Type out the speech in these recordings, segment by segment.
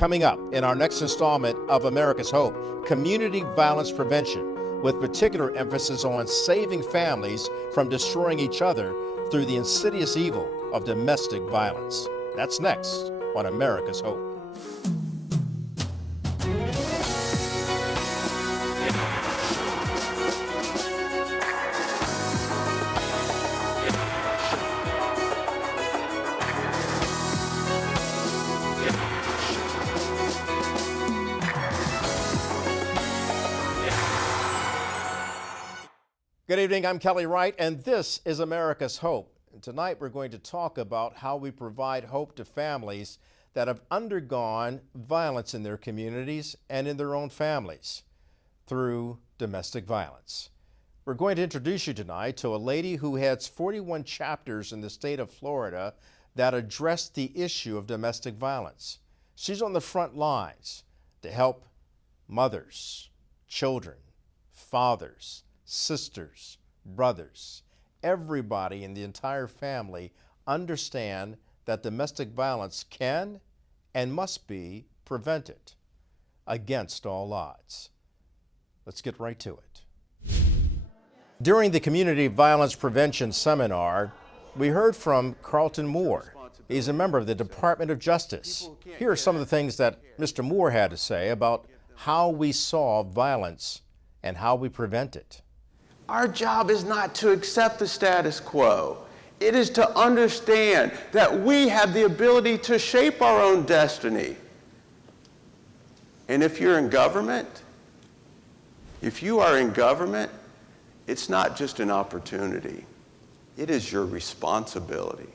Coming up in our next installment of America's Hope, community violence prevention, with particular emphasis on saving families from destroying each other through the insidious evil of domestic violence. That's next on America's Hope. Good evening, I'm Kelly Wright, and this is America's Hope. And tonight we're going to talk about how we provide hope to families that have undergone violence in their communities and in their own families through domestic violence. We're going to introduce you tonight to a lady who heads 41 chapters in the state of Florida that address the issue of domestic violence. She's on the front lines to help mothers, children, fathers, sisters, brothers, everybody in the entire family understand that domestic violence can and must be prevented against all odds. Let's get right to it. During the Community Violence Prevention Seminar, we heard from Carlton Moore. He's a member of the Department of Justice. Here are some of the things that Mr. Moore had to say about how we solve violence and how we prevent it. Our job is not to accept the status quo. It is to understand that we have the ability to shape our own destiny. And if you're in government, if you are in government, it's not just an opportunity. It is your responsibility.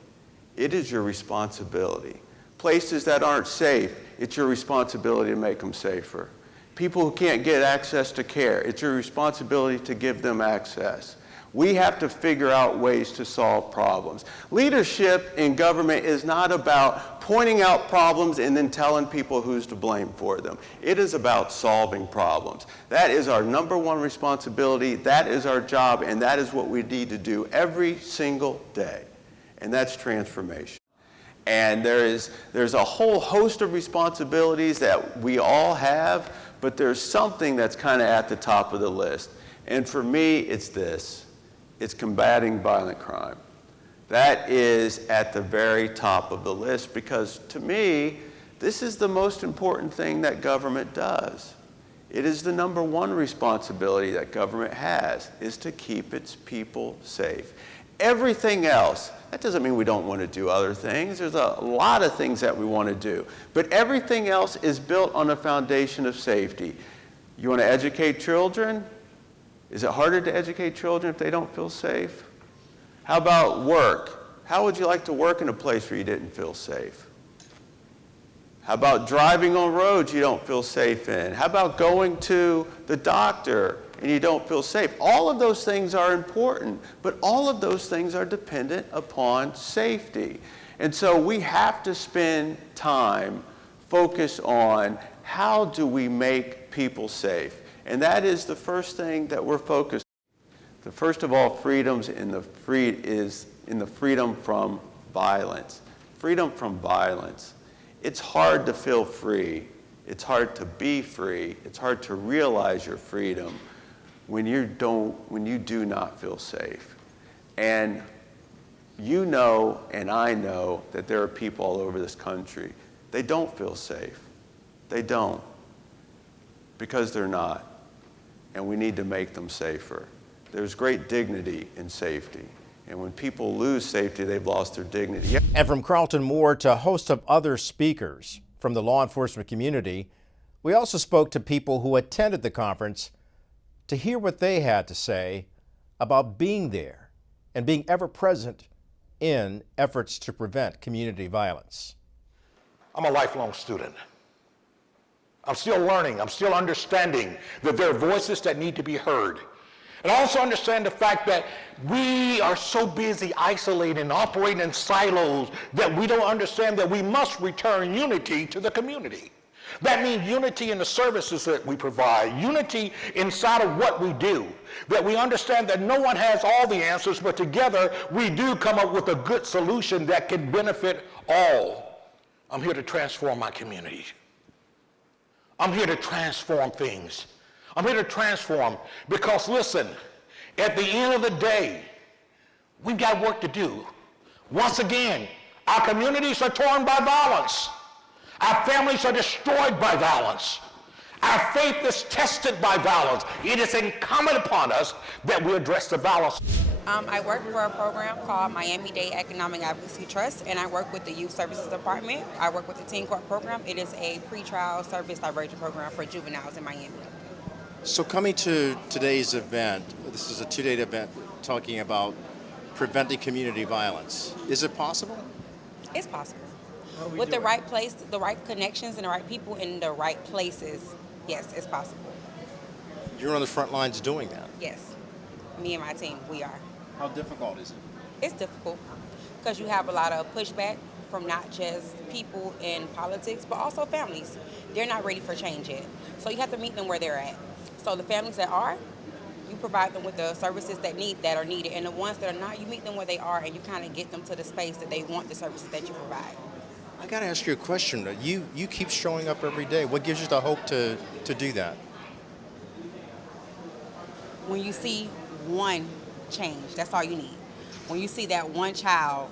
It is your responsibility. Places that aren't safe, it's your responsibility to make them safer. People who can't get access to care, it's your responsibility to give them access. We have to figure out ways to solve problems. Leadership in government is not about pointing out problems and then telling people who's to blame for them. It is about solving problems. That is our number one responsibility, that is our job, and that is what we need to do every single day. And that's transformation. And there's a whole host of responsibilities that we all have, but there's something that's kind of at the top of the list. And for me, it's this. It's combating violent crime. That is at the very top of the list because to me, this is the most important thing that government does. It is the number one responsibility that government has, is to keep its people safe. Everything else, that doesn't mean we don't want to do other things. There's a lot of things that we want to do. But everything else is built on a foundation of safety. You want to educate children? Is it harder to educate children if they don't feel safe? How about work? How would you like to work in a place where you didn't feel safe? How about driving on roads you don't feel safe in? How about going to the doctor and you don't feel safe? All of those things are important, but all of those things are dependent upon safety. And so we have to spend time focused on how do we make people safe? And that is the first thing that we're focused on. The first of all freedoms is in the freedom from violence. Freedom from violence. It's hard to feel free. It's hard to be free. It's hard to realize your freedom when you do not feel safe. And you know, and I know, that there are people all over this country, they don't feel safe. They don't. Because they're not. And we need to make them safer. There's great dignity in safety. And when people lose safety, they've lost their dignity. And from Carlton Moore to a host of other speakers from the law enforcement community, we also spoke to people who attended the conference to hear what they had to say about being there and being ever present in efforts to prevent community violence. I'm a lifelong student. I'm still learning. I'm still understanding that there are voices that need to be heard. And I also understand the fact that we are so busy isolating and operating in silos that we don't understand that we must return unity to the community. That means unity in the services that we provide, unity inside of what we do, that we understand that no one has all the answers, but together we do come up with a good solution that can benefit all. I'm here to transform my community. I'm here to transform things. I'm here to transform because, listen, at the end of the day, we've got work to do. Once again, our communities are torn by violence. Our families are destroyed by violence. Our faith is tested by violence. It is incumbent upon us that we address the violence. I work for a program called Miami-Dade Economic Advocacy Trust, and I work with the Youth Services Department. I work with the Teen Court Program. It is a pretrial service diversion program for juveniles in Miami. So coming to today's event, this is a two-day event talking about preventing community violence. Is it possible? It's possible. With the right place, the right connections, and the right people in the right places, yes, it's possible. You're on the front lines doing that. Yes. Me and my team, we are. How difficult is it? It's difficult because you have a lot of pushback from not just people in politics, but also families. They're not ready for change yet. So you have to meet them where they're at. So the families that are, you provide them with the services that are needed. And the ones that are not, you meet them where they are and you kind of get them to the space that they want the services that you provide. I got to ask you a question. You keep showing up every day. What gives you the hope to do that? When you see one change, that's all you need. When you see that one child,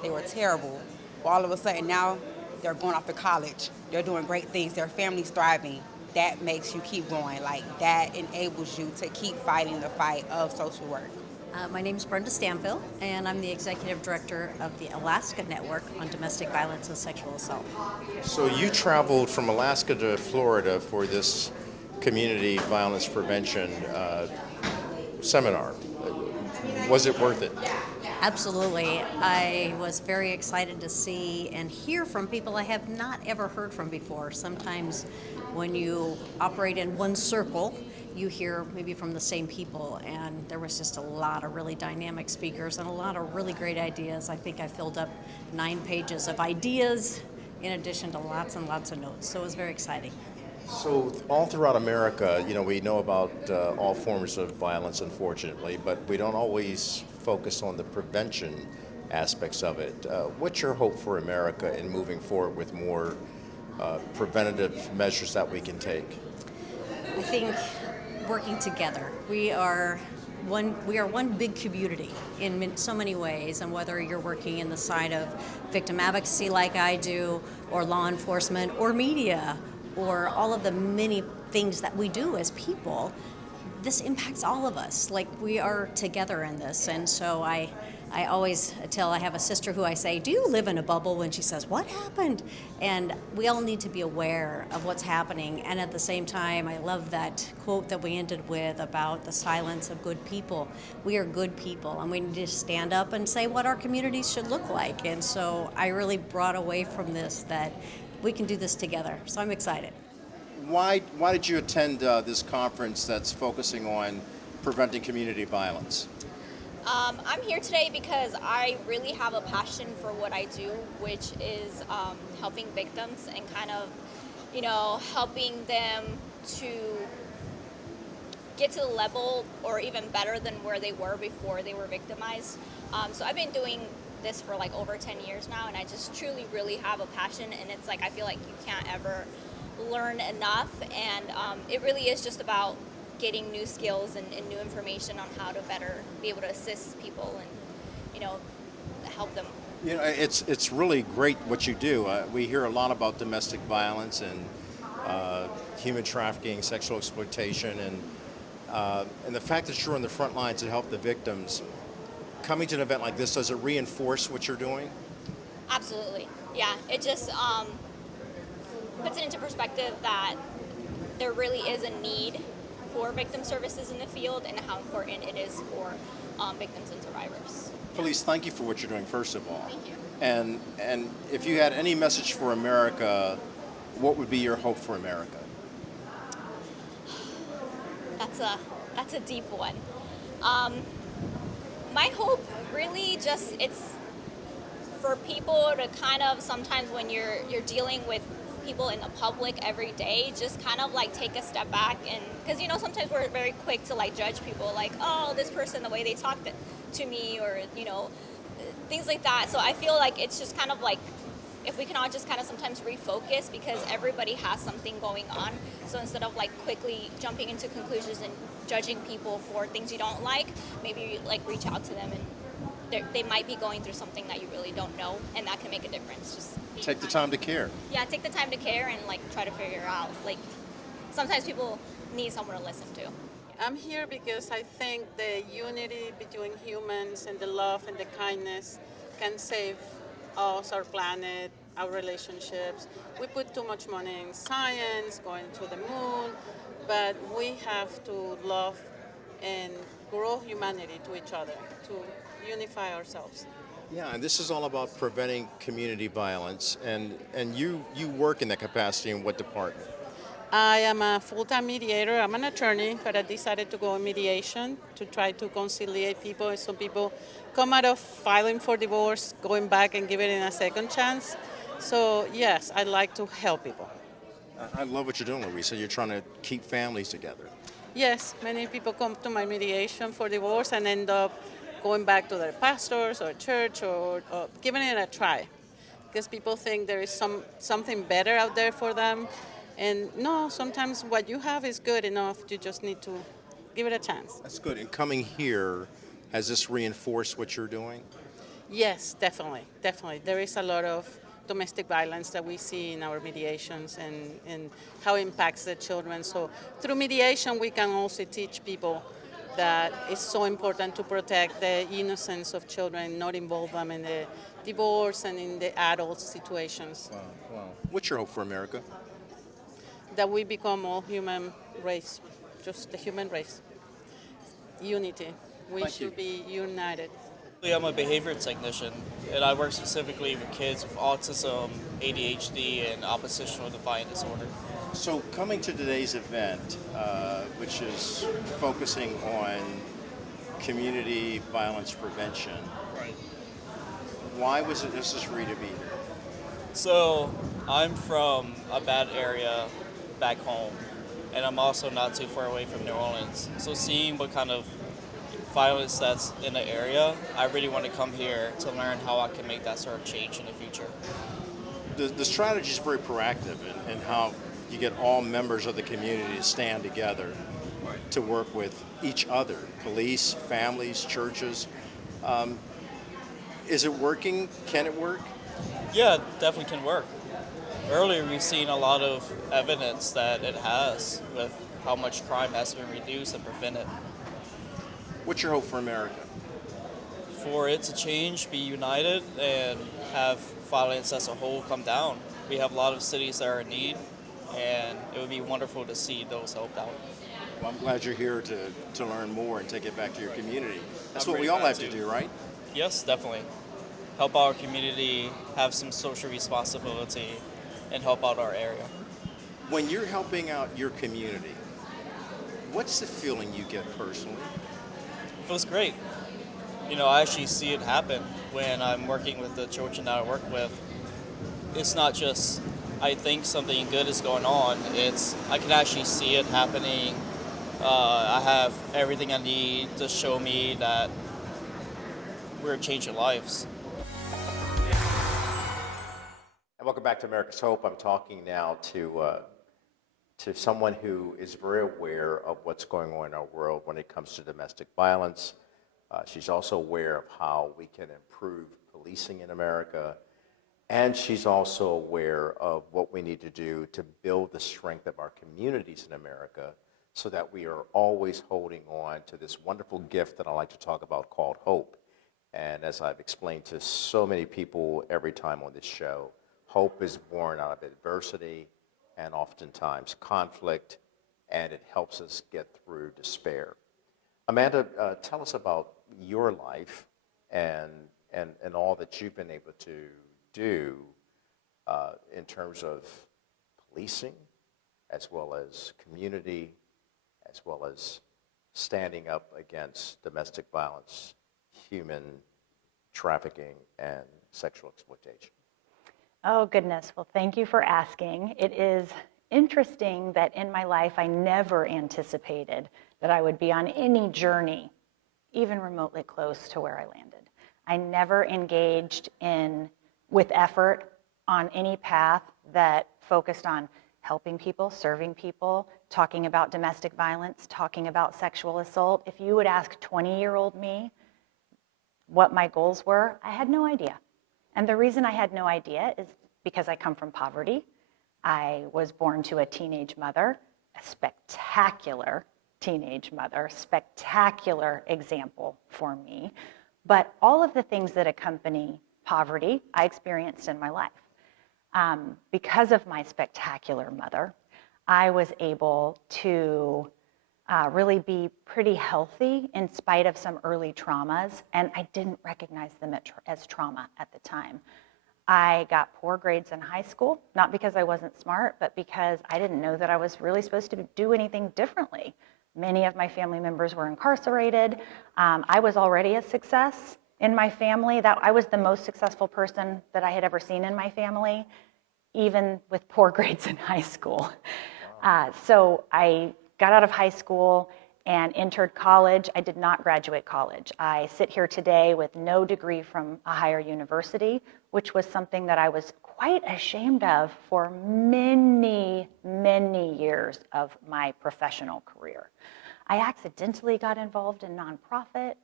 they were terrible, all of a sudden now they're going off to college, they're doing great things, their family's thriving, that makes you keep going. Like, that enables you to keep fighting the fight of social work. My name is Brenda Stanville, and I'm the Executive Director of the Alaska Network on Domestic Violence and Sexual Assault. So you traveled from Alaska to Florida for this community violence prevention seminar. Was it worth it? Absolutely. I was very excited to see and hear from people I have not ever heard from before. Sometimes when you operate in one circle, you hear maybe from the same people, and there was just a lot of really dynamic speakers and a lot of really great ideas. I think I filled up 9 pages of ideas in addition to lots and lots of notes, so it was very exciting. So all throughout America, we know about all forms of violence, unfortunately, but we don't always focus on the prevention aspects of it. What's your hope for America in moving forward with more preventative measures that we can take? I think working together. We are one big community in so many ways, and whether you're working in the side of victim advocacy like I do, or law enforcement, or media, or all of the many things that we do as people, this impacts all of us. Like, we are together in this. And so I always I have a sister who I say, do you live in a bubble? When she says, what happened? And we all need to be aware of what's happening. And at the same time, I love that quote that we ended with about the silence of good people. We are good people, and we need to stand up and say what our communities should look like. And so I really brought away from this that we can do this together. So I'm excited. Why did you attend this conference that's focusing on preventing community violence? I'm here today because I really have a passion for what I do, which is helping victims and kind of, helping them to get to the level or even better than where they were before they were victimized. So I've been doing this for like over 10 years now, and I just truly really have a passion, and it's like I feel like you can't ever learn enough, and it really is just about getting new skills and new information on how to better be able to assist people and help them. It's really great what you do. We hear a lot about domestic violence and human trafficking, sexual exploitation, and the fact that you're on the front lines to help the victims. Coming to an event like this, does it reinforce what you're doing? Absolutely. Yeah, it just puts it into perspective that there really is a need for victim services in the field and how important it is for victims and survivors. Police, thank you for what you're doing, first of all. Thank you. And if you had any message for America, what would be your hope for America? That's a deep one. My hope really just, it's for people to kind of, sometimes when you're dealing with people in the public every day, just kind of like take a step back, and because sometimes we're very quick to like judge people, like, oh, this person, the way they talked to me, or things like that. So I feel like it's just kind of like if we can all just kind of sometimes refocus, because everybody has something going on. So instead of like quickly jumping into conclusions and judging people for things you don't like, maybe like reach out to them, and they might be going through something that you really don't know, and that can make a difference. Just Take the time to care. yeah, take the time to care and like try to figure out, like, sometimes people need someone to listen to. I'm here because I think the unity between humans and the love and the kindness can save us, our planet, our relationships. We put too much money in science, going to the moon, but we have to love and grow humanity to each other, to unify ourselves. Yeah, and this is all about preventing community violence, and you work in that capacity in what department? I am a full-time mediator. I'm an attorney, but I decided to go in mediation to try to conciliate people. Some people come out of filing for divorce, going back and giving it a second chance. So yes, I like to help people. I love what you're doing, Louisa. You're trying to keep families together. Yes, many people come to my mediation for divorce and end up going back to their pastors or church, or giving it a try, because people think there is something better out there for them. And no, sometimes what you have is good enough. You just need to give it a chance. That's good. And coming here, has this reinforced what you're doing? Yes, definitely, definitely. There is a lot of domestic violence that we see in our mediations, and how it impacts the children. So through mediation, we can also teach people that it's so important to protect the innocence of children, not involve them in the divorce and in the adult situations. Wow. What's your hope for America? That we become all human race, just the human race. Unity. We Thank should you. be united. I'm a behavior technician, and I work specifically with kids with autism, ADHD, and oppositional defiant disorder. So coming to today's event, which is focusing on community violence prevention, Right. why was it necessary to be here? So I'm from a bad area back home, and I'm also not too far away from New Orleans. So seeing what kind of violence that's in the area, I really want to come here to learn how I can make that sort of change in the future. The strategy is very proactive in how you get all members of the community to stand together to work with each other, police, families, churches. Is it working? Can it work? Yeah, it definitely can work. Earlier, we've seen a lot of evidence that it has, with how much crime has been reduced and prevented. What's your hope for America? For it to change, be united, and have violence as a whole come down. We have a lot of cities that are in need, and it would be wonderful to see those helped out. Well, I'm glad you're here to learn more and take it back to your community. That's I'm what we very all glad have to to. do, right? Yes, definitely. Help our community have some social responsibility and help out our area. When you're helping out your community, what's the feeling you get personally? It feels great. I actually see it happen when I'm working with the children that I work with. It's not just I think something good is going on. It's I can actually see it happening. I have everything I need to show me that we're changing lives. And welcome back to America's Hope. I'm talking now to someone who is very aware of what's going on in our world when it comes to domestic violence. She's also aware of how we can improve policing in America. And she's also aware of what we need to do to build the strength of our communities in America so that we are always holding on to this wonderful gift that I like to talk about called hope. And as I've explained to so many people every time on this show, hope is born out of adversity and oftentimes conflict, and it helps us get through despair. Amanda, tell us about your life and all that you've been able to do in terms of policing, as well as community, as well as standing up against domestic violence, human trafficking, and sexual exploitation. Oh, goodness. Well, thank you for asking. It is interesting that in my life, I never anticipated that I would be on any journey, even remotely close to where I landed. I never engaged with effort on any path that focused on helping people, serving people, talking about domestic violence, talking about sexual assault, if you would ask 20-year-old me what my goals were, I had no idea. And the reason I had no idea is because I come from poverty. I was born to a teenage mother, a spectacular teenage mother, spectacular example for me. But all of the things that accompany poverty, I experienced in my life. Because of my spectacular mother, I was able to really be pretty healthy in spite of some early traumas, and I didn't recognize them as trauma at the time. I got poor grades in high school, not because I wasn't smart, but because I didn't know that I was really supposed to do anything differently. Many of my family members were incarcerated. I was already a success in my family. I was the most successful person that I had ever seen in my family, even with poor grades in high school. So I got out of high school and entered college. I did not graduate college. I sit here today with no degree from a higher university, which was something that I was quite ashamed of for many, many years of my professional career. I accidentally got involved in nonprofit,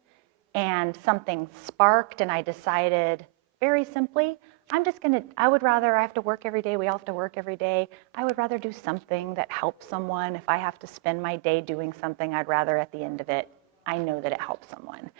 and something sparked, and I decided very simply, I have to work every day, we all have to work every day. I would rather do something that helps someone. If I have to spend my day doing something, I'd rather at the end of it, I know that it helps someone.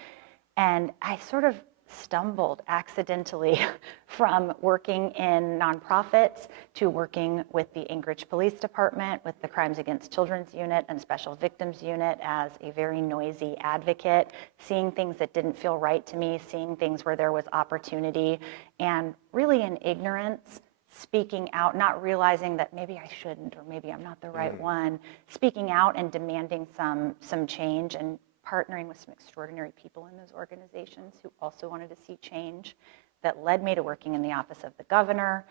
And I sort of stumbled accidentally from working in nonprofits to working with the Anchorage Police Department, with the Crimes Against Children's Unit and Special Victims Unit as a very noisy advocate, seeing things that didn't feel right to me, seeing things where there was opportunity, and really in ignorance, speaking out, not realizing that maybe I shouldn't or maybe I'm not the right one, speaking out and demanding some change, and partnering with some extraordinary people in those organizations who also wanted to see change, that led me to working in the office of the governor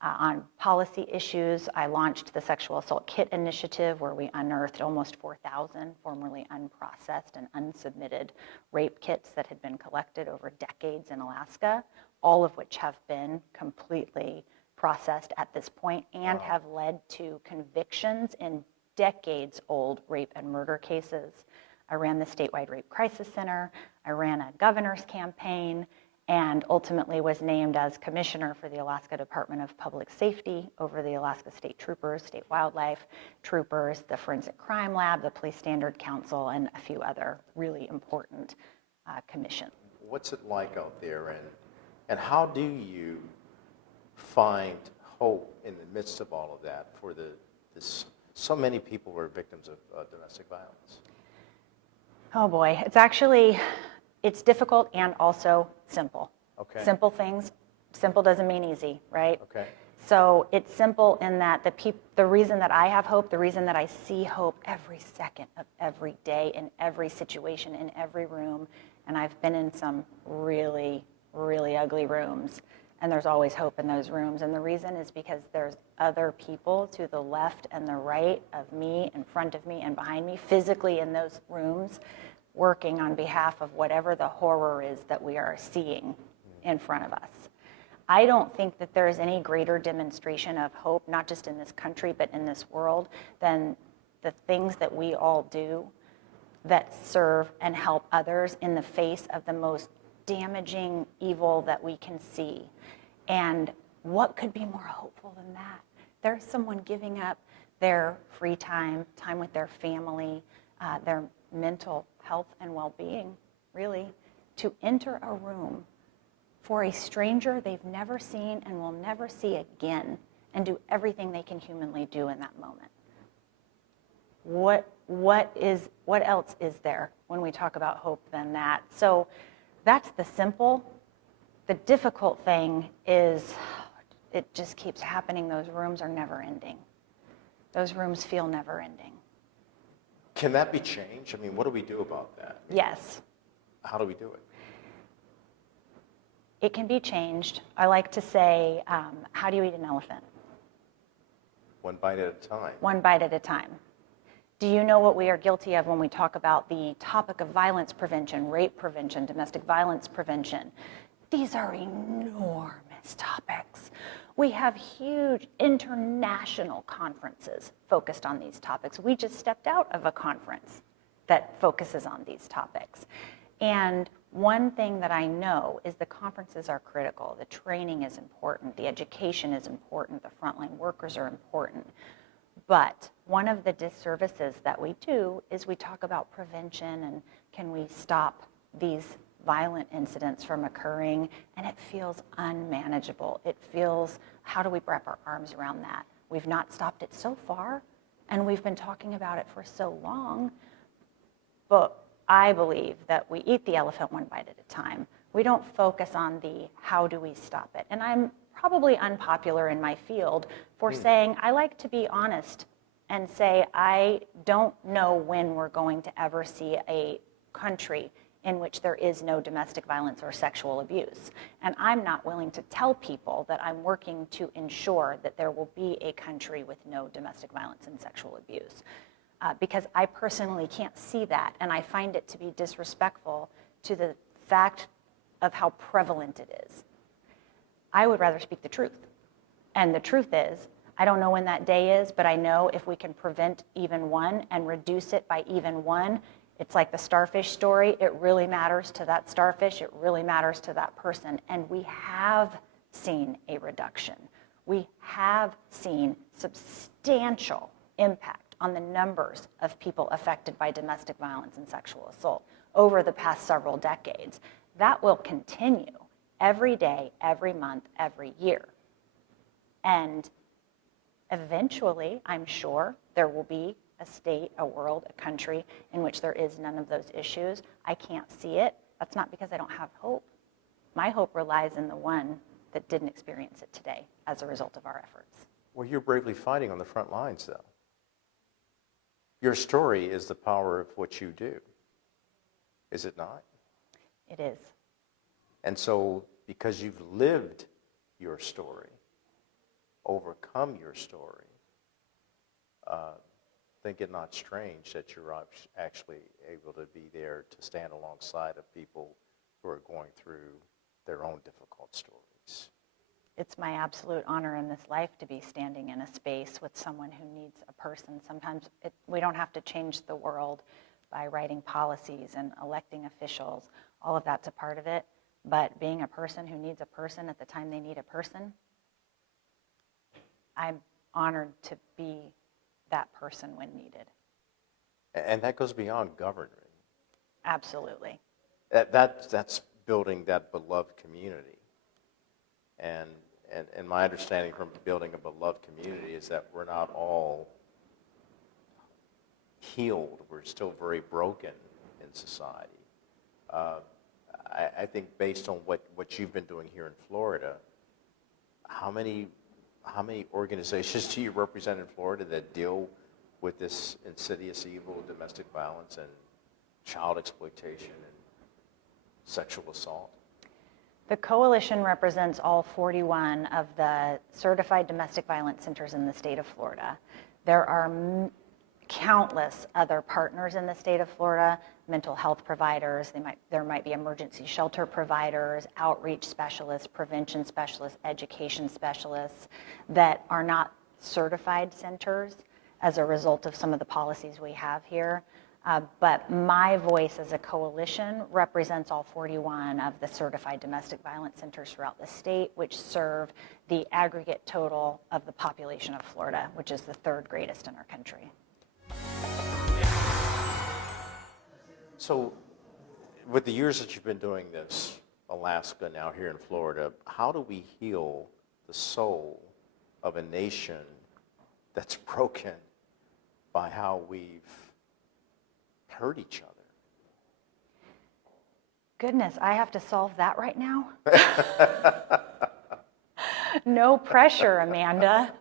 on policy issues. I launched the Sexual Assault Kit Initiative, where we unearthed almost 4,000 formerly unprocessed and unsubmitted rape kits that had been collected over decades in Alaska, all of which have been completely processed at this point and have led to convictions in decades-old rape and murder cases. I ran the statewide rape crisis center, I ran a governor's campaign, and ultimately was named as commissioner for the Alaska Department of Public Safety over the Alaska State Troopers, State Wildlife Troopers, the Forensic Crime Lab, the Police Standard Council, and a few other really important commissions. What's it like out there, and how do you find hope in the midst of all of that for so many people who are victims of domestic violence? Oh boy, it's difficult and also simple. Okay. Simple things, simple doesn't mean easy, right? Okay. So it's simple in that the reason that I have hope, the reason that I see hope every second of every day, in every situation, in every room, and I've been in some really, really ugly rooms, and there's always hope in those rooms. And the reason is because there's other people to the left and the right of me, in front of me and behind me, physically in those rooms, working on behalf of whatever the horror is that we are seeing in front of us. I don't think that there is any greater demonstration of hope, not just in this country, but in this world, than the things that we all do that serve and help others in the face of the most damaging evil that we can see. And what could be more hopeful than that? There's someone giving up their free time, time with their family, their mental health and well-being, really, to enter a room for a stranger they've never seen and will never see again, and do everything they can humanly do in that moment. What else is there when we talk about hope than that? So that's the simple. The difficult thing is it just keeps happening. Those rooms are never ending. Those rooms feel never ending. Can that be changed? I mean, what do we do about that? Yes. How do we do it? It can be changed. I like to say, how do you eat an elephant? One bite at a time. One bite at a time. Do you know what we are guilty of when we talk about the topic of violence prevention, rape prevention, domestic violence prevention? These are enormous topics. We have huge international conferences focused on these topics. We just stepped out of a conference that focuses on these topics. And one thing that I know is the conferences are critical. The training is important. The education is important. The frontline workers are important. But one of the disservices that we do is we talk about prevention and can we stop these violent incidents from occurring, and it feels unmanageable. It feels, how do we wrap our arms around that? We've not stopped it so far, and we've been talking about it for so long, but I believe that we eat the elephant one bite at a time. We don't focus on the how do we stop it. And I'm probably unpopular in my field for saying I like to be honest and say I don't know when we're going to ever see a country in which there is no domestic violence or sexual abuse. And I'm not willing to tell people that I'm working to ensure that there will be a country with no domestic violence and sexual abuse. Because I personally can't see that, and I find it to be disrespectful to the fact of how prevalent it is. I would rather speak the truth. And the truth is, I don't know when that day is, but I know if we can prevent even one and reduce it by even one, it's like the starfish story. It really matters to that starfish. It really matters to that person. And we have seen a reduction. We have seen substantial impact on the numbers of people affected by domestic violence and sexual assault over the past several decades. That will continue every day, every month, every year. And eventually, I'm sure, there will be a state, a world, a country in which there is none of those issues. I can't see it. That's not because I don't have hope. My hope relies in the one that didn't experience it today as a result of our efforts. Well, you're bravely fighting on the front lines, though. Your story is the power of what you do, is it not? It is. And so, because you've lived your story, overcome your story, think it not strange that you're actually able to be there to stand alongside of people who are going through their own difficult stories. It's my absolute honor in this life to be standing in a space with someone who needs a person. Sometimes we don't have to change the world by writing policies and electing officials. All of that's a part of it. But being a person who needs a person at the time they need a person, I'm honored to be that person when needed. And that goes beyond government. Absolutely. That's building that beloved community. And my understanding from building a beloved community is that we're not all healed. We're still very broken in society. I think based on what you've been doing here in Florida, how many organizations do you represent in Florida that deal with this insidious evil of domestic violence and child exploitation and sexual assault? The coalition represents all 41 of the certified domestic violence centers in the state of Florida. There are countless other partners in the state of Florida, mental health providers, there might be emergency shelter providers, outreach specialists, prevention specialists, education specialists that are not certified centers as a result of some of the policies we have here. But my voice as a coalition represents all 41 of the certified domestic violence centers throughout the state, which serve the aggregate total of the population of Florida, which is the third greatest in our country. So, with the years that you've been doing this, Alaska, now here in Florida, how do we heal the soul of a nation that's broken by how we've hurt each other? Goodness, I have to solve that right now? No pressure, Amanda.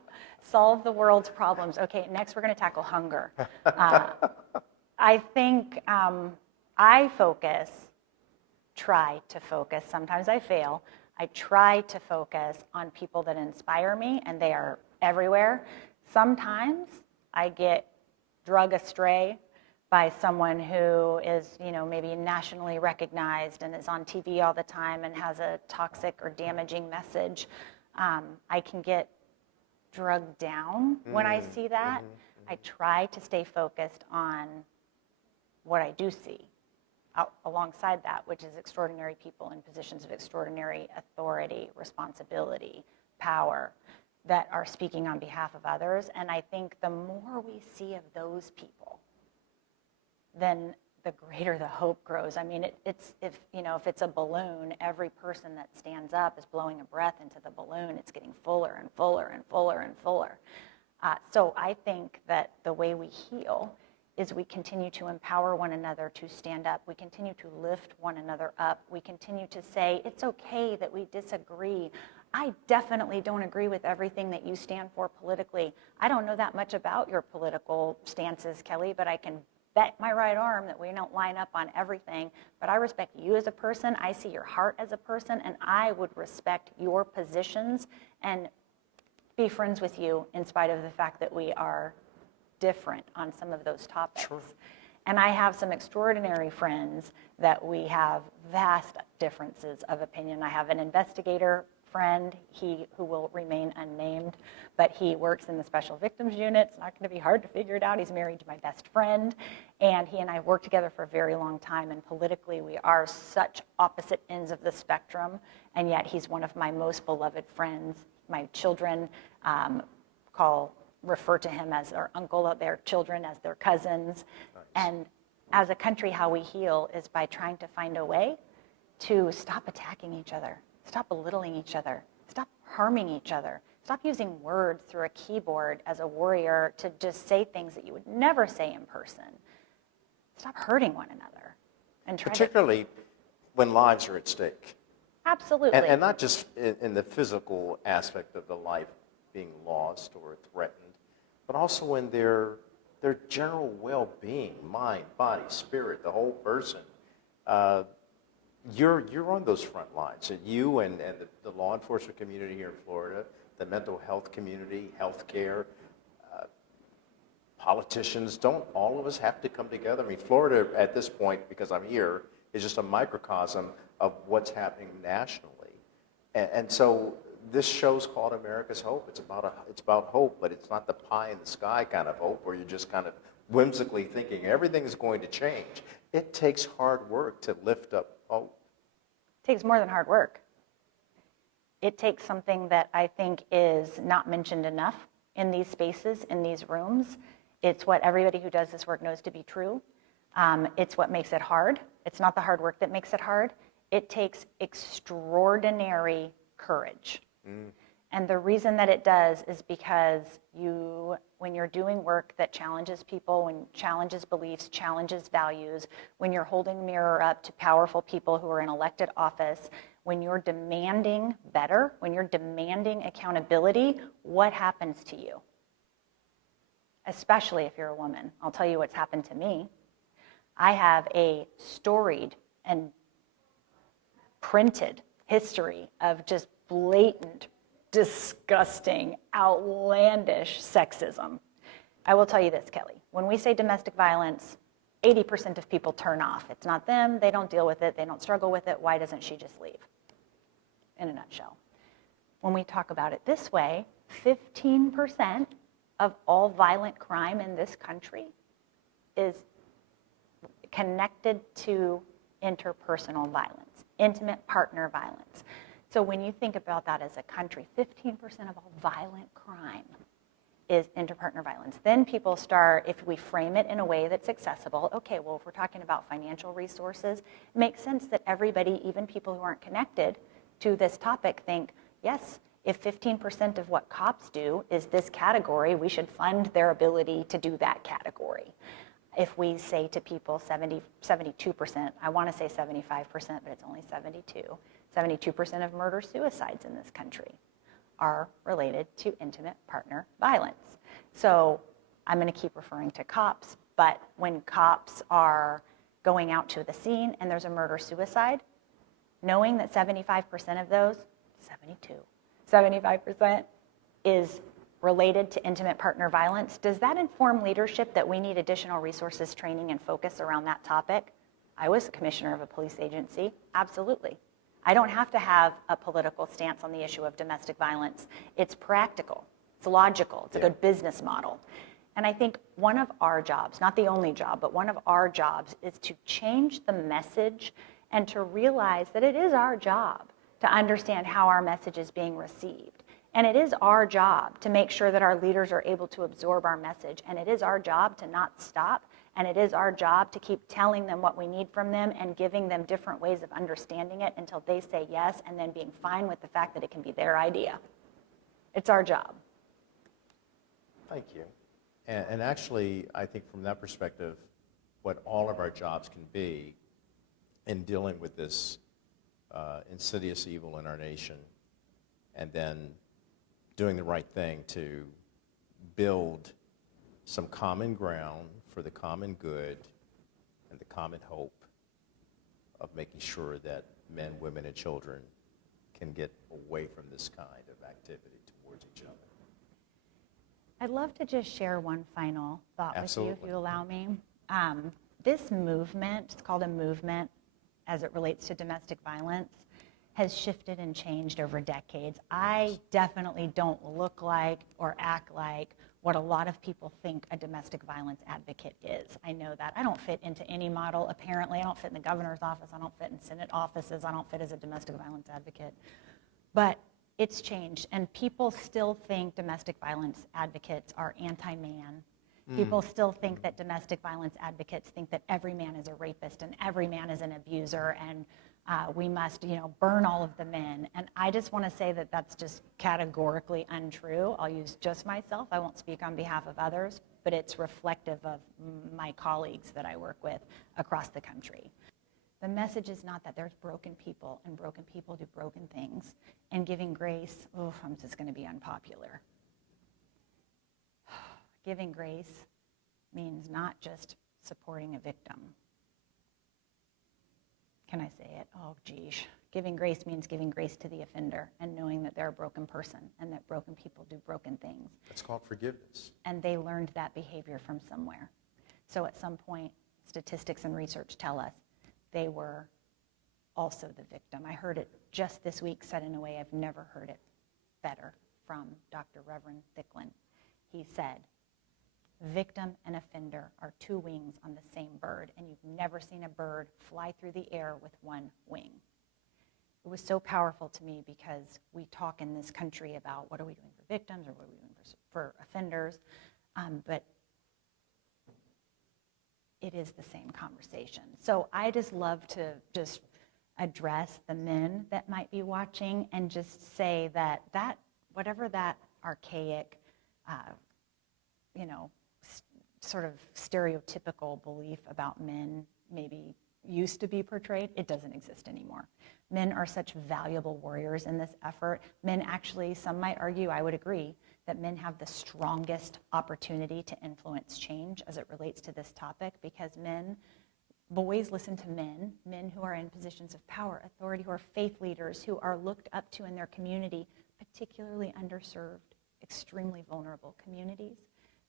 Solve the world's problems. Okay, next we're going to tackle hunger. I think I try to focus, sometimes I fail, I try to focus on people that inspire me, and they are everywhere. Sometimes I get drug astray by someone who is, maybe nationally recognized and is on TV all the time and has a toxic or damaging message. I can get drugged down when I see that. I try to stay focused on what I do see alongside that, which is extraordinary people in positions of extraordinary authority, responsibility, power, that are speaking on behalf of others. And I think the more we see of those people, then the greater the hope grows. I mean, if it's a balloon, every person that stands up is blowing a breath into the balloon. It's getting fuller and fuller and fuller and fuller. So I think that the way we heal is we continue to empower one another to stand up. We continue to lift one another up. We continue to say, it's okay that we disagree. I definitely don't agree with everything that you stand for politically. I don't know that much about your political stances, Kelly, but I can bet my right arm that we don't line up on everything. But I respect you as a person. I see your heart as a person, and I would respect your positions and be friends with you in spite of the fact that we are different on some of those topics. Sure. And I have some extraordinary friends that we have vast differences of opinion. I have an investigator friend, who will remain unnamed, but he works in the Special Victims Unit. It's not going to be hard to figure it out. He's married to my best friend, and he and I have worked together for a very long time, and politically we are such opposite ends of the spectrum, and yet he's one of my most beloved friends. My children refer to him as their uncle, their children as their cousins. Nice. And as a country, how we heal is by trying to find a way to stop attacking each other, stop belittling each other, stop harming each other, stop using words through a keyboard as a warrior to just say things that you would never say in person. Stop hurting one another. And try particularly when lives are at stake. Absolutely. And not just in the physical aspect of the life being lost or threatened, but also in their general well-being, mind, body, spirit, the whole person. You're on those front lines, and you and the law enforcement community here in Florida, the mental health community, healthcare, politicians, don't all of us have to come together? I mean, Florida at this point, because I'm here, is just a microcosm of what's happening nationally. And so this show's called America's Hope. It's about hope, but it's not the pie in the sky kind of hope where you're just kind of whimsically thinking everything's going to change. It takes hard work to lift up hope. It takes more than hard work. It takes something that I think is not mentioned enough in these spaces, in these rooms. It's what everybody who does this work knows to be true. It's what makes it hard. It's not the hard work that makes it hard. It takes extraordinary courage. And the reason that it does is because when you're doing work that challenges people, when challenges beliefs, challenges values, when you're holding a mirror up to powerful people who are in elected office, when you're demanding better, when you're demanding accountability, what happens to you? Especially if you're a woman. I'll tell you what's happened to me. I have a storied and printed history of just blatant, disgusting, outlandish sexism. I will tell you this, Kelly. When we say domestic violence, 80% of people turn off. It's not them. They don't deal with it. They don't struggle with it. Why doesn't she just leave? In a nutshell. When we talk about it this way, 15% of all violent crime in this country is connected to interpersonal violence, intimate partner violence. So when you think about that as a country, 15% of all violent crime is interpartner violence. Then people start, if we frame it in a way that's accessible, okay, well, if we're talking about financial resources, it makes sense that everybody, even people who aren't connected to this topic, think, yes, if 15% of what cops do is this category, we should fund their ability to do that category. If we say to people 72%, I want to say 75%, but it's only 72% of murder-suicides in this country are related to intimate partner violence. So I'm going to keep referring to cops, but when cops are going out to the scene and there's a murder-suicide, knowing that 75% of those, 75% is related to intimate partner violence, does that inform leadership that we need additional resources, training, and focus around that topic? I was the commissioner of a police agency, absolutely. I don't have to have a political stance on the issue of domestic violence. It's practical, it's logical, it's a good business model. And I think one of our jobs, not the only job, but one of our jobs is to change the message and to realize that it is our job to understand how our message is being received. And it is our job to make sure that our leaders are able to absorb our message. And it is our job to not stop. And it is our job to keep telling them what we need from them and giving them different ways of understanding it until they say yes, and then being fine with the fact that it can be their idea. It's our job. Thank you. And actually, I think from that perspective, what all of our jobs can be in dealing with this insidious evil in our nation, and then doing the right thing to build some common ground for the common good and the common hope of making sure that men, women, and children can get away from this kind of activity towards each other. I'd love to just share one final thought Absolutely. with you, if you allow me. This movement, it's called a movement as it relates to domestic violence, has shifted and changed over decades. I definitely don't look like or act like what a lot of people think a domestic violence advocate is. I know that. I don't fit into any model, apparently. I don't fit in the governor's office. I don't fit in Senate offices. I don't fit as a domestic violence advocate. But it's changed, and people still think domestic violence advocates are anti-man. People still think that domestic violence advocates think that every man is a rapist and every man is an abuser, and we must, burn all of the men. And I just want to say that that's just categorically untrue. I'll use just myself. I won't speak on behalf of others, but it's reflective of my colleagues that I work with across the country. The message is not that there's broken people and broken people do broken things. And giving grace, I'm just going to be unpopular. Giving grace means not just supporting a victim. Can I say it? Oh, geez. Giving grace means giving grace to the offender and knowing that they're a broken person and that broken people do broken things. It's called forgiveness. And they learned that behavior from somewhere. So at some point, statistics and research tell us they were also the victim. I heard it just this week said in a way I've never heard it better from Dr. Reverend Thicklin. He said, victim and offender are two wings on the same bird, and you've never seen a bird fly through the air with one wing. It was so powerful to me because we talk in this country about what are we doing for victims or what are we doing for offenders, but it is the same conversation. So I just love to just address the men that might be watching and just say that whatever that archaic, sort of stereotypical belief about men maybe used to be portrayed, it doesn't exist anymore. Men are such valuable warriors in this effort. Men actually, some might argue, I would agree, that men have the strongest opportunity to influence change as it relates to this topic because boys listen to men who are in positions of power, authority, who are faith leaders, who are looked up to in their community, particularly underserved, extremely vulnerable communities.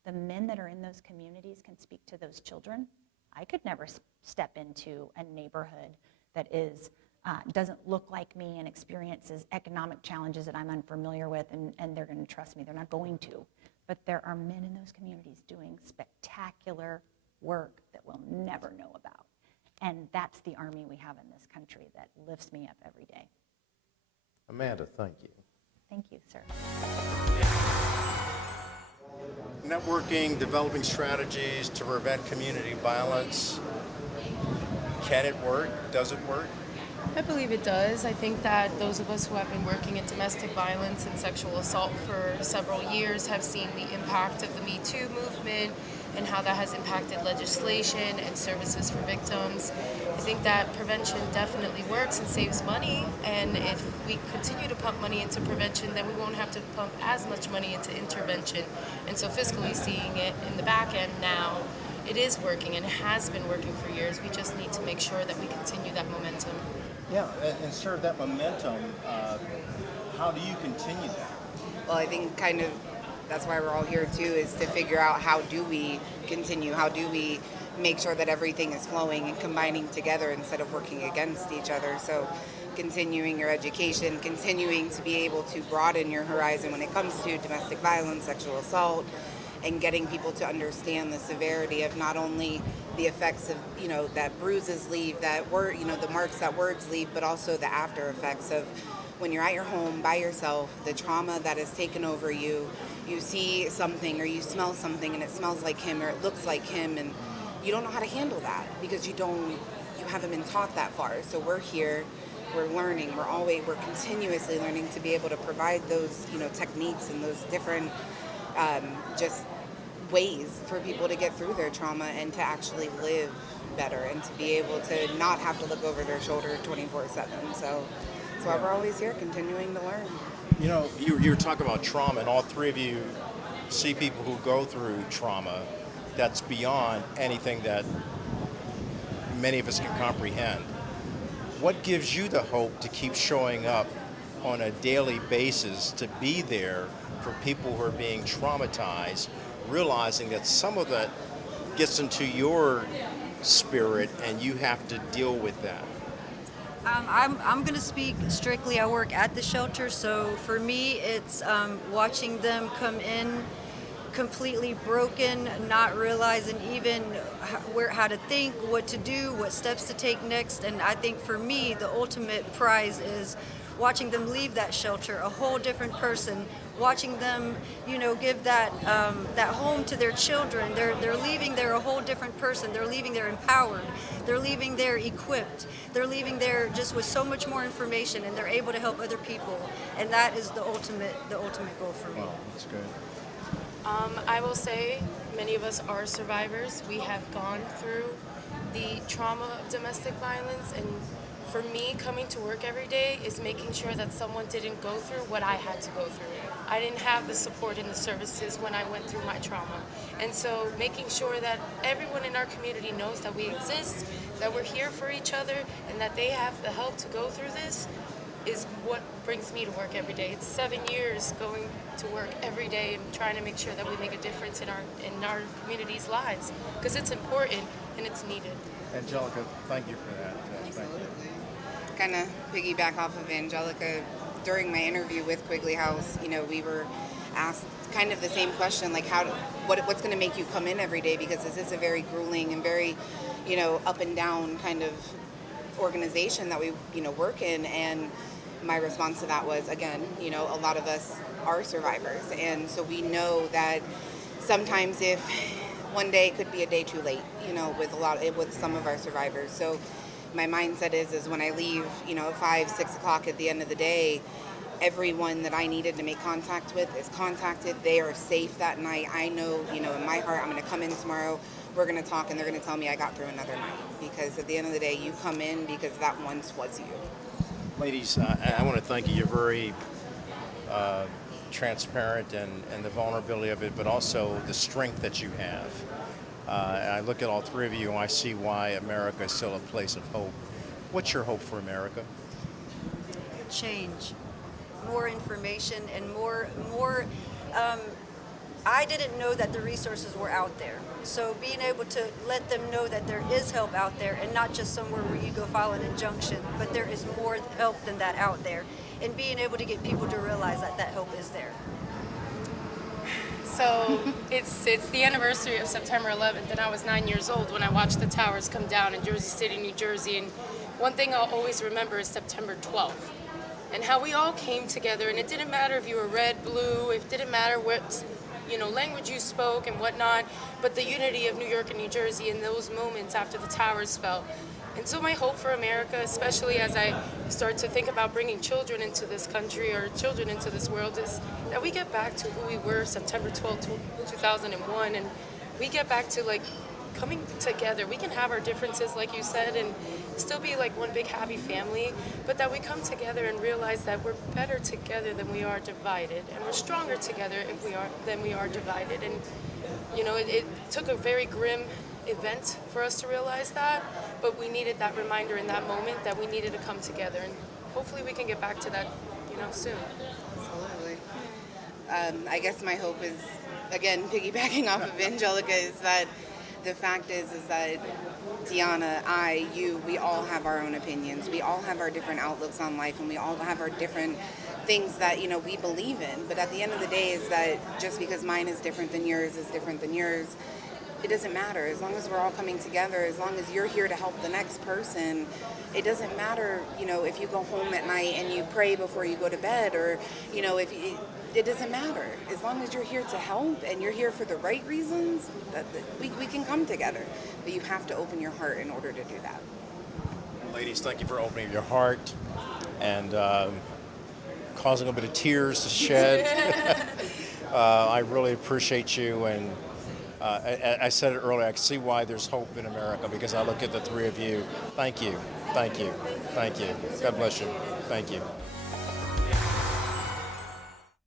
The men that are in those communities can speak to those children. I could never step into a neighborhood that doesn't look like me and experiences economic challenges that I'm unfamiliar with, and they're going to trust me. They're not going to. But there are men in those communities doing spectacular work that we'll never know about. And that's the army we have in this country that lifts me up every day. Amanda, thank you. Thank you, sir. Networking, developing strategies to prevent community violence. Can it work? Does it work? I believe it does. I think that those of us who have been working in domestic violence and sexual assault for several years have seen the impact of the Me Too movement and how that has impacted legislation and services for victims. I think that prevention definitely works and saves money, and if we continue to pump money into prevention, then we won't have to pump as much money into intervention. And so fiscally seeing it in the back end now, it is working and has been working for years. We just need to make sure that we continue that momentum. Yeah, and sir, that momentum, how do you continue that? Well, I think kind of that's why we're all here too, is to figure out how do we continue, how do we make sure that everything is flowing and combining together instead of working against each other. So continuing your education, continuing to be able to broaden your horizon when it comes to domestic violence, sexual assault, and getting people to understand the severity of not only the effects of, that bruises leave, that word, the marks that words leave, but also the after effects of when you're at your home by yourself, the trauma that has taken over you, you see something or you smell something and it smells like him or it looks like him, and you don't know how to handle that because you haven't been taught that far. So we're here, we're learning, we're continuously learning to be able to provide those, techniques and those different just ways for people to get through their trauma and to actually live better and to be able to not have to look over their shoulder 24/7. So that's why we're always here, continuing to learn. You were talking about trauma, and all three of you see people who go through trauma that's beyond anything that many of us can comprehend. What gives you the hope to keep showing up on a daily basis to be there for people who are being traumatized, realizing that some of that gets into your spirit and you have to deal with that? I'm going to speak strictly. I work at the shelter, so for me, it's watching them come in completely broken, not realizing even how to think, what to do, what steps to take next. And I think for me, the ultimate prize is watching them leave that shelter a whole different person, watching them, give that home to their children. They're leaving there a whole different person. They're leaving there empowered. They're leaving there equipped. They're leaving there just with so much more information, and they're able to help other people. And that is the ultimate goal for me. Wow, that's good. I will say many of us are survivors. We have gone through the trauma of domestic violence, and for me, coming to work every day is making sure that someone didn't go through what I had to go through. I didn't have the support and the services when I went through my trauma. And so making sure that everyone in our community knows that we exist, that we're here for each other, and that they have the help to go through this is what brings me to work every day. It's 7 years going to work every day and trying to make sure that we make a difference in our community's lives, because it's important and it's needed. Angelica, thank you for that. Thank you. Kind of piggyback off of Angelica, during my interview with Quigley House, we were asked kind of the same question, like what's going to make you come in every day, because this is a very grueling and very, up and down kind of organization that we, work in. And my response to that was, again, a lot of us are survivors, and so we know that sometimes if one day could be a day too late, with some of our survivors. So my mindset is when I leave, 5, 6 o'clock at the end of the day, everyone that I needed to make contact with is contacted. They are safe that night. I know, in my heart, I'm going to come in tomorrow, we're going to talk, and they're going to tell me I got through another night. Because at the end of the day, you come in because that once was you. Ladies, I want to thank you. You're very transparent and the vulnerability of it, but also the strength that you have. And I look at all three of you and I see why America is still a place of hope. What's your hope for America? Change, more information, and more. I didn't know that the resources were out there. So being able to let them know that there is help out there, and not just somewhere where you go file an injunction, but there is more help than that out there. And being able to get people to realize that that help is there. So it's the anniversary of September 11th, and I was 9 years old when I watched the towers come down in Jersey City, New Jersey. And one thing I'll always remember is September 12th, and how we all came together. And it didn't matter if you were red, blue, it didn't matter what language you spoke and whatnot, but the unity of New York and New Jersey in those moments after the towers fell. And so my hope for America, especially as I start to think about bringing children into this country or children into this world, is that we get back to who we were September 12th, 2001, and we get back to coming together. We can have our differences, like you said, and still be like one big happy family, but that we come together and realize that we're better together than we are divided, and we're stronger together than we are divided. And it took a very grim event for us to realize that, but we needed that reminder in that moment that we needed to come together, and hopefully we can get back to that soon. Absolutely. I guess my hope is, again, piggybacking off of Angelica, is that the fact is that Deanna, I, you, we all have our own opinions. We all have our different outlooks on life, and we all have our different things that, you know, we believe in. But at the end of the day is that just because mine is different than yours is different than yours, it doesn't matter. As long as we're all coming together, as long as you're here to help the next person, it doesn't matter, you know, if you go home at night and you pray before you go to bed, or, you know, it doesn't matter. As long as you're here to help and you're here for the right reasons, we can come together. But you have to open your heart in order to do that. Ladies, thank you for opening your heart and causing a bit of tears to shed. I really appreciate you, and I said it earlier, I can see why there's hope in America, because I look at the three of you. Thank you, thank you, thank you. God bless you. Thank you.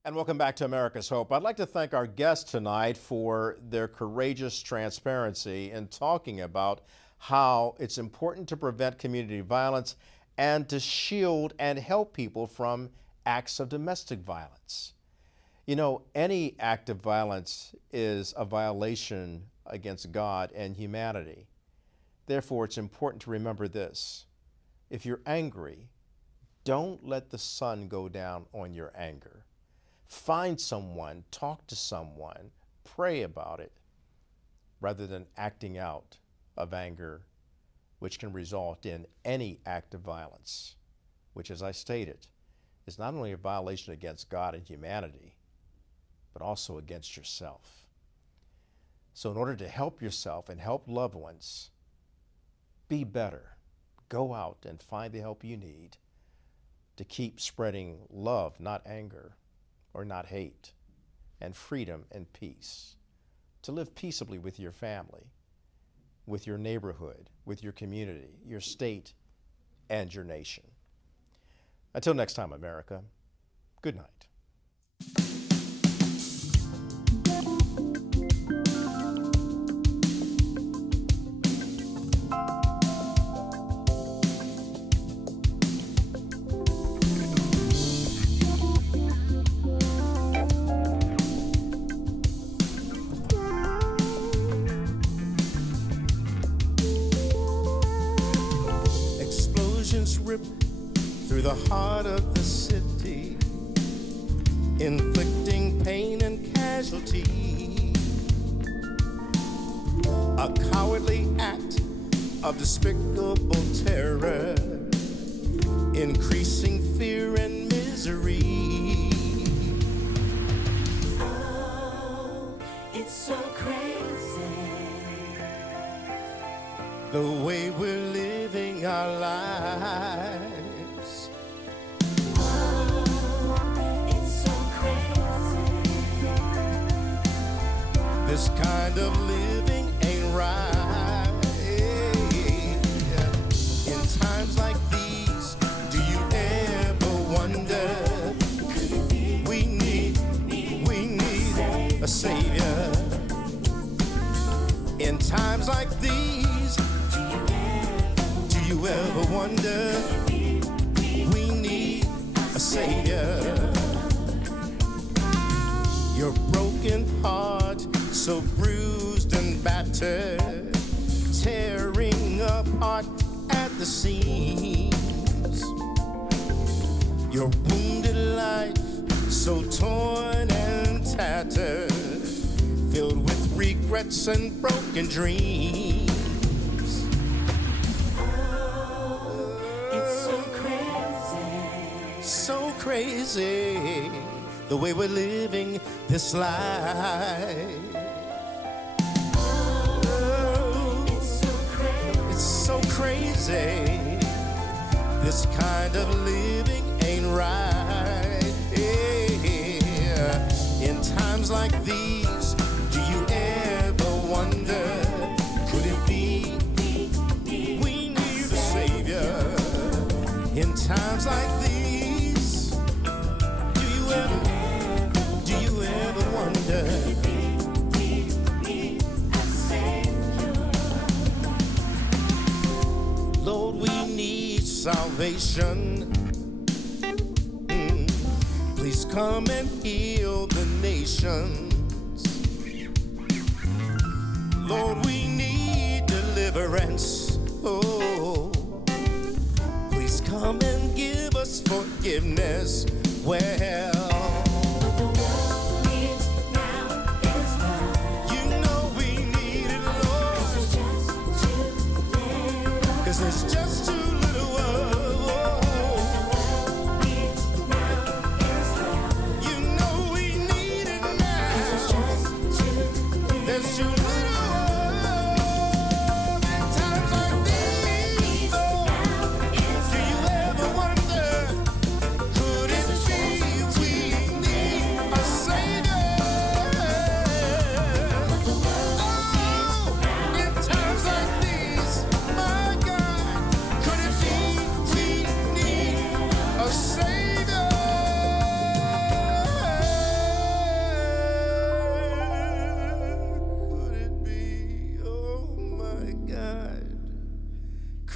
And welcome back to America's Hope. I'd like to thank our guests tonight for their courageous transparency in talking about how it's important to prevent community violence and to shield and help people from acts of domestic violence. You know, any act of violence is a violation against God and humanity. Therefore, it's important to remember this. If you're angry, don't let the sun go down on your anger. Find someone, talk to someone, pray about it, rather than acting out of anger, which can result in any act of violence, which, as I stated, is not only a violation against God and humanity, but also against yourself. So in order to help yourself and help loved ones, be better. Go out and find the help you need to keep spreading love, not anger, or not hate, and freedom and peace, to live peaceably with your family, with your neighborhood, with your community, your state, and your nation. Until next time, America, good night. Rip through the heart of the city, inflicting pain and casualty. A cowardly act of despicable terror, increasing fear and misery. Oh, it's so crazy, the way we're living our lives. Oh, it's so crazy. This kind of living ain't right. In times like these, do you ever wonder? We need a savior. In times like these, do you ever wonder? We need a savior. Your broken heart, so bruised and battered, tearing apart at the seams. Your wounded life, so torn and tattered, filled with regrets and broken dreams. So crazy, the way we're living this life. Oh, it's so crazy. This kind of living ain't right. Yeah. In times like these, do you ever wonder, could it be we need a savior? In times like these, do you ever wonder? Lord, we need salvation. Please come and heal the nations. Lord, we need deliverance. Oh, please come and give us forgiveness. Well, what the world needs now is love. You know we need it, Lord. 'Cause there's just too little world. What the world needs now is love. You know we need it now. 'Cause there's too little.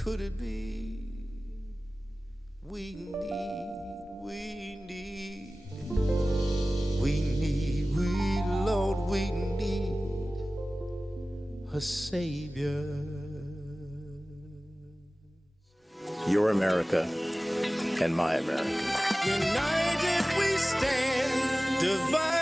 Could it be we need, Lord, we need a Savior. Your America and my America. United we stand, divided